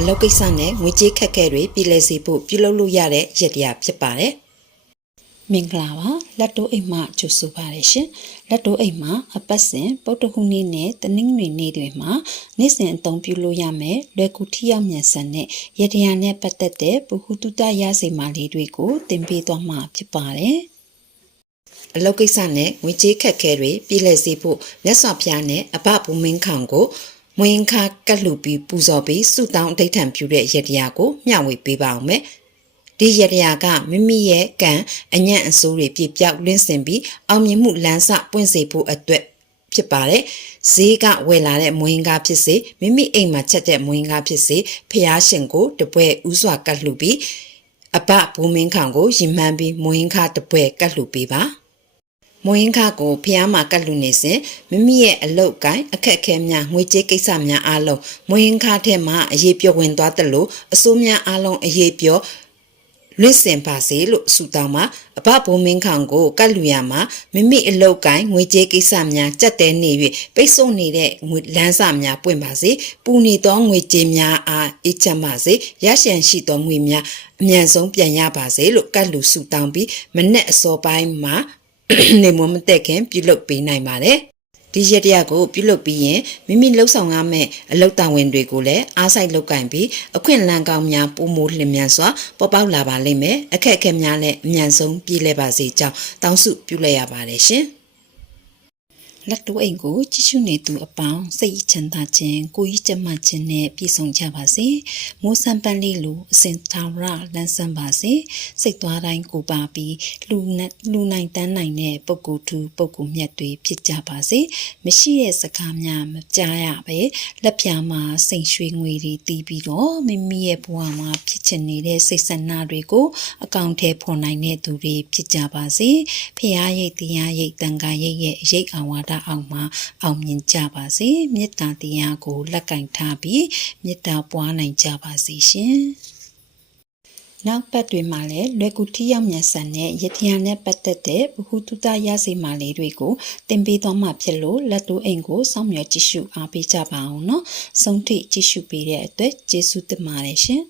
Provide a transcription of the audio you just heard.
အလုပ်ကိစ္စနဲ့ငွေကြေးခက်ခဲတွေပြည်လဲစေဖို့ပြုလုပ်လို့ရတဲ့ရက်တရားဖြစ်ပါတယ်။မင်္ဂလာပါလက်တိုးအိမ်မှကြိုဆိုပါရရှင်။လက်တိုးအိမ်မှာအပတ်စဉ်ပုဒ်တခုနေ့နဲ့တနင်္ဂနွေနေ့တွေမှာနေ့စဉ်အသုံးပြုလို့ရမယ်လွယ်ကူထိရောက်မြန်ဆန်တဲ့ရက်တရားနဲ့ပတ်သက်တဲ့ပုဟုတုတရစေမာလေးတွေကိုသင်ပေးသွားမှာဖြစ်ပါတယ်။အလုပ်ကိစ္စနဲ့ငွေကြေးခက်ခဲတွေပြည်လဲစေဖို့မြတ်စွာဘုရားနဲ့အဘဘုမင်းခေါင်ကိုမွေးခါကတ်လူပြီးပူဇော်ပြီးဆုတောင်းအဋ္ဌံပြုတဲ့ရက်တရားကိုမျှဝေပေးပါအောင်မယ်။ဒီရက်တရားကမိမိရဲ့ကံအညံ့အဆိုးတွေပြပြောက်လင်းစင်ပြီးအောင်မြင်မှုလမ်းစပွင့်စေဖို့အတွက်ဖြစ်ပါတယ်။ဈေးကဝယ်လာတဲ့မွေးကားဖြစ်စေမိမိအိမ်မှာချက်တဲ့မွေးကားဖြစ်စေဖျားရှင်ကိုတပွဲဥစွာကတ်လူပြီးအဘဘုမင်းခေါင်ကိုရင်မှန်းပြီးမွေးခါတပွဲကတ်လူပေးပါ။မွေးခါကိုဖျားမှာကတ်လူနေစဉ်မိမိရဲ့အလုတ်ကိုင်းအခက်အခဲများငွေကြေးကိစ္စများအားလုံးမွေးခါထဲမှာအရေးပြောဝင်သွားတယ်လို့အစိုးများအားလုံးအရေးပြောလွတ်စင်ပါစေလို့ဆုတောင်းမှာအဘဘုံမင်းခေါင်ကိုကတ်လူရမှာမိမိအလုတ်ကိုင်းငွေကြေးကိစ္စများကြက်တဲနေ၍ပိတ်ဆို့နေတဲ့ငွေလန်းစာများပွင့်ပါစေပူနေသောငွေကြေးများအားအေးချမ်းပါစေရရှန်ရှိသောငွေများအမြန်ဆုံးပြန်ရပါစေလို့ကတ်လူဆုတောင်းပြီးမနေ့အစောပိုင်းမှာနေမမတက်ခင်ပြုလုပ်ပေးနိုင်ပါတယ်ဒီရက်တရားကိုပြုလုပ်ပြီးရင်မိမိလှုပ်ဆောင်ရမယ့်အလုပ်တာဝန်တွေကိုလည်းအားစိုက်လုပ်ကင်ပြီးအခွင့်အလမ်းကောင်းများပုံမိုးလျင်မြန်စွာပေါ်ပေါက်လာပါလိမ့်မယ်အခက်အခဲများလည်းအမြန်ဆုံးပြည့်လဲပါစေကြောင်းတောင်းစုပြုလိုက်ရပါတယ်ရှင်လက်တိုးအိမ်ကိုကြည့်ရှုနေသူအပေါင်းစိတ်ချမ်းသာခြင်းကိုယ်ကြီးကျန်းမာခြင်းနဲ့ပြည့်စုံကြပါစေမိုးစံပန်းလေးလိုအစဉ်သာရလန်းဆန်းပါစေစိတ်သွားတိုင်းကိုပါပြီးလူနိုင်တန်းနိုင်တဲ့ပုဂ္ဂိုလ်သူပုဂ္ဂိုလ်မြတ်တွေဖြစ်ကြပါစေမရှိတဲ့စကားများမကြားရပဲလက်ပြာမှာစိတ်ရွှေငွေတွေတီးပြီးတော့မိမိရဲ့ဘဝမှာဖြစ်ချင်နေတဲ့စိတ်ဆန္ဒတွေကိုအကောင့်ထဲဖော်နိုင်တဲ့သူတွေဖြစ်ကြပါစေဖရာရိတ်တရားရိတ်တန်ခါရိတ်ရဲ့ရိတ်အောင်ဝါဒအောင်မှာအောင်မြင်ကြပါစေမေတ္တာတရားကိုလက်ကင်ထားပြီးမေတ္တာပွားနိုင်ကြပါစေရှင်နောက်ပတ်တွေမှာလည်းလွယ်ကူထိရောက်မြန်ဆန်တဲ့ယတိယာနဲ့ပတ်သက်တဲ့ဘ ഹു တုတရစေမာလေးတွေကိုသင်ပေးသွားမှာဖြစ်လို့လက်တိုးအိမ်ကိုစောင့်မျှော်ကြည့်ရှုအားပေးကြပါအောင်နော်ဆုံးထိကြည့်ရှုပေးတဲ့အတွက်ကျေးဇူးတင်ပါတယ်ရှင်